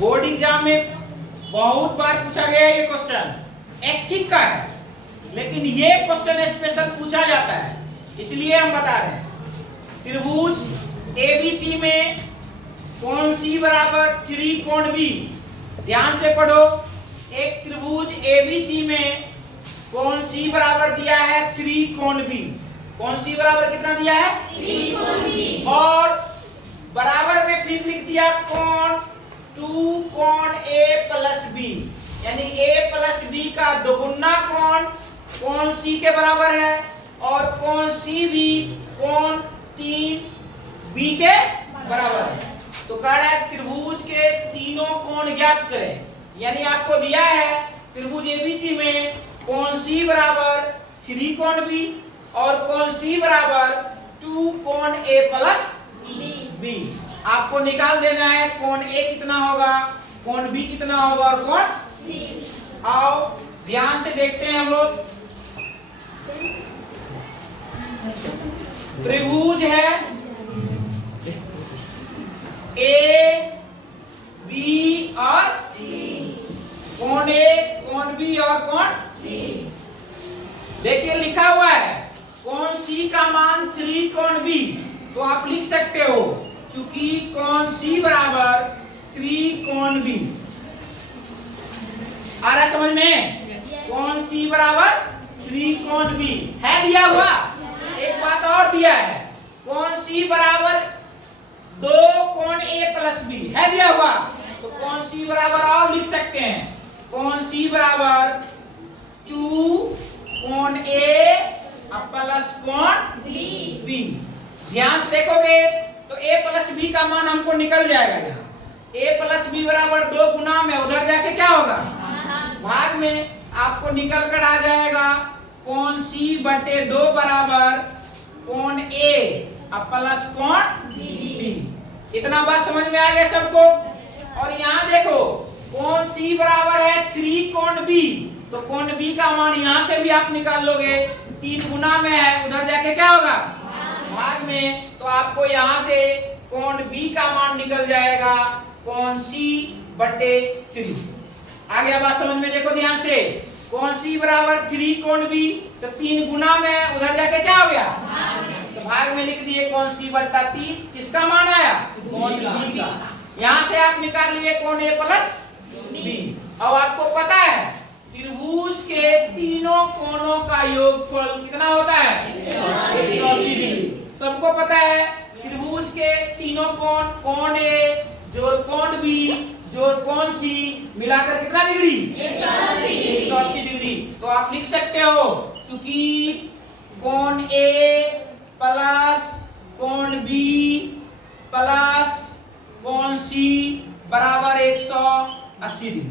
Board exam में बहुत बार पूछा गया ये क्वेश्चन, ऐच्छिक का है, लेकिन ये क्वेश्चन स्पेशल पूछा जाता है, इसलिए हम बता रहे हैं। त्रिभुज एबीसी में कोण सी बराबर 3 कोण बी। ध्यान से पढ़ो, एक त्रिभुज एबीसी में कोण सी बराबर दिया है 3 कोण बी। कोण सी बराबर कितना दिया है? 3 कोण बी। और बराबर में फिर लिख दिया कोण 2 कोण ए प्लस बी, यानी ए प्लस बी का दोगुना कोण सी के बराबर है, और कोण सी भी कोण 3 बी के बराबर है। तो कह रहा है त्रिभुज के तीनों कोण ज्ञात करें, यानी आपको दिया है त्रिभुज एबीसी में कोण सी बराबर 3 कोण बी और कोण सी बराबर 2 कोण ए प्लस बी। आपको निकाल देना है कोण ए कितना होगा, कोण बी कितना होगा और कोण सी। आओ ध्यान से देखते हैं हम लोग। त्रिभुज है ए बी और सी, कोण ए कोण बी और कोण सी। देखिए लिखा हुआ है कोण सी का मान 3 कोण बी, तो आप लिख सकते हो चूंकि कोण सी बराबर 3 कोण बी। आ रहा है समझ में? कोण सी बराबर 3 कोण बी है दिया हुआ। एक बात और दिया है, कोण सी बराबर 2 कोण ए प्लस बी है दिया हुआ, तो कोण सी बराबर और लिख सकते हैं, कोण सी बराबर 2 कोण ए प्लस कोण बी। ध्यान से देखोगे तो a प्लस बी का मान हमको निकल जाएगा। यहाँ a प्लस बी बराबर 2 गुना में उधर जाके क्या होगा, भाग में आपको निकल कर आ जाएगा कोण सी बटे 2 बराबर कोण a प्लस कोण b। इतना बात समझ में आ गया सबको? और यहाँ देखो कोण सी बराबर है 3 कोण b, तो कोण b का मान यहाँ से भी आप निकाल लोगे, 3 गुना में है उधर जाके क्या होगा, भाग में। तो आपको यहाँ से कोण B का मान निकल जाएगा कोण C बटे 3। आ गया बात समझ में? देखो ध्यान से, कोण C बराबर 3 कोण B, तो 3 गुना में उधर जाके क्या हो गया, तो भाग में लिख दिए कोण C बटा 3। किसका मान आया? कोण B का। यहाँ से आप निकाल लिए कोण A प्लस B। अब आपको पता है त्रिभुज के तीनों कोणों का योगफल कितना होता है? 180 डिग्री। सबको पता है त्रिभुज के तीनों कोण, कोण ए जोड़ कोण बी जोड़ कोण सी मिलाकर कितना डिग्री? 180 डिग्री। तो आप लिख सकते हो चूंकि कोण ए प्लस कोण बी प्लस कोण सी बराबर 180 डिग्री।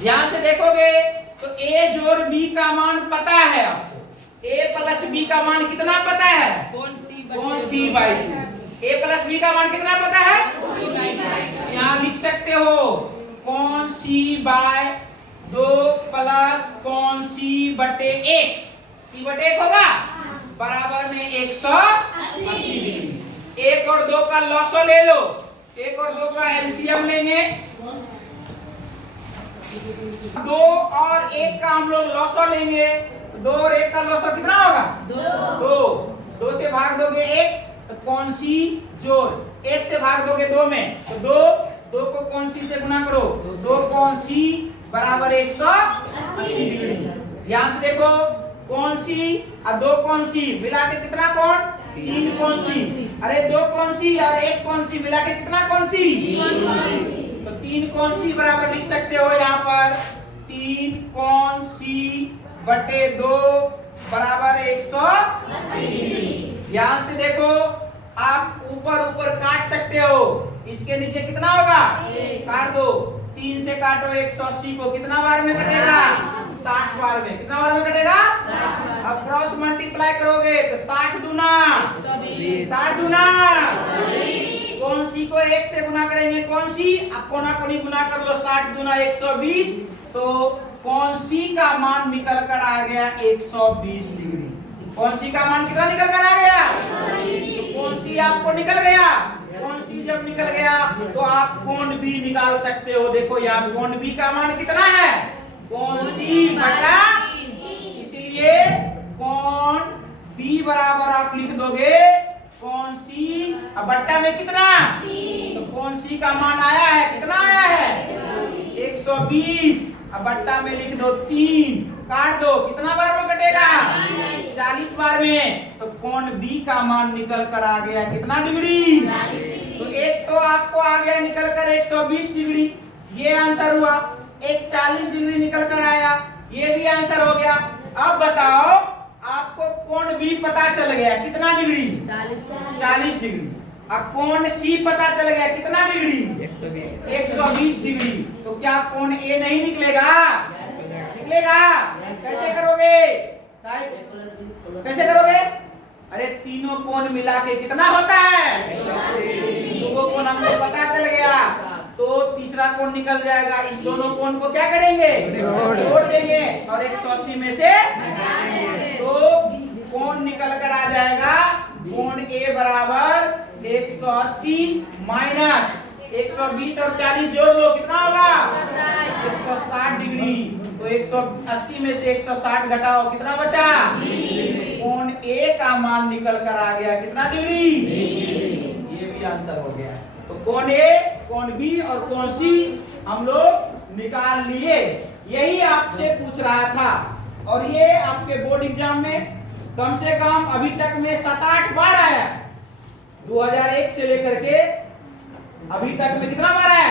ध्यान से देखोगे तो a जोड़ b का मान पता है आपको, a प्लस b का मान कितना पता है? कोण c by 2। a plus b का मान कितना पता है? यहाँ लिख सकते हो कोण c बाय 2 प्लस कोण c बटे 1, c बटे 1 होगा बराबर में 180 डिग्री। 1 और 2 का लॉसो ले लो, 1 और 2 का एलसीएम लेंगे, 2 और 1 का हम लोग लॉसो लेंगे, 2 और 1 का लॉसो कितना होगा? 2 से भाग दोगे 1 तो कोण सी जोड़ 1 से भाग दोगे 2 में, तो 2 को कोण सी से गुना करो, 2 कोण सी बराबर 180 डिग्री। ध्यान से देखो कोण सी और 2 कोण सी मिला के कितना कोण? 3 कोण सी। अरे 2 कोण सी और 1 कोण सी मिला के कितना कोण सी? तो 3 कोण सी बराबर लिख सकते हो यहाँ पर 3 कोण सी बटे 2 बराबर 180। ध्यान से देखो आप ऊपर काट सकते हो, इसके नीचे कितना होगा? काट दो, 3 से काटो 180 को, कितना बार में कटेगा? 60 बार में। कितना बार में कटेगा? अब क्रॉस मल्टीप्लाई करोगे तो 60 दूना 60 दूना कोण सी को 1 से गुना करेंगे कोण सी, अब कोना कोनी गुना कर लो, 60 दूना 120, तो कोण सी का मान निकल कर आ गया 120 डिग्री। कोण सी का मान कितना निकल कर आ गया? तो कोण सी आपको निकल गया, कोण सी जब निकल गया तो आप कोण बी निकाल सकते हो। देखो यहाँ कोण बी का मान कितना है, कोण सी बटा, इसलिए कोण बी बराबर आप लिख दोगे कोण सी, अब बट्टा में कितना, तो कोण सी का मान आया है, कितना आया है 120, अब बट्टा में लिख दो 3, काट दो, कितना बार में कटेगा 40 बार में, तो कोण बी का मान निकल कर आ गया कितना डिग्री, तो एक तो आपको आ गया निकल कर 120 डिग्री, ये आंसर हुआ। एक 40 डिग्री निकल कर आया, ये भी आंसर हो गया। अब बताओ आपको कोण बी पता चल गया कितना डिग्री, 40 डिग्री। अब कोण सी पता चल गया कितना डिग्री, 120 डिग्री। तो क्या कोण ए नहीं निकलेगा, निकलेगा। कैसे करोगे, कैसे करोगे, अरे तीनों कोण मिला के कितना होता है, दो कोण हमको पता चल गया, तो तीसरा कोण निकल जाएगा। इस दोनों कोण को क्या करेंगे, जोड़ देंगे और 180 में से तो कोण निकल कर आ जाएगा, कोण ए बराबर 180 माइनस 120 और 40 जोड़ लो, कितना होगा 160 डिग्री। तो 180 में से 160 घटाओ, कितना बचा, कोण ए का मान निकल कर आ गया कितना डिग्री, ये भी आंसर हो गया। तो कोण ए, कोण बी और कोण सी हम लोग निकाल लिए। यही आपसे पूछ रहा था और ये आपके बोर्ड एग्जाम में कम से कम अभी तक में 7-8 बार आया, 2001 से लेकर के अभी तक में कितना बार आया,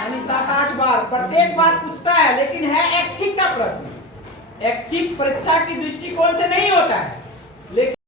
यानी 7-8 बार। प्रत्येक बार पूछता है, लेकिन है ऐच्छिक का प्रश्न, ऐच्छिक परीक्षा की दृष्टिकोण से नहीं होता है, लेकिन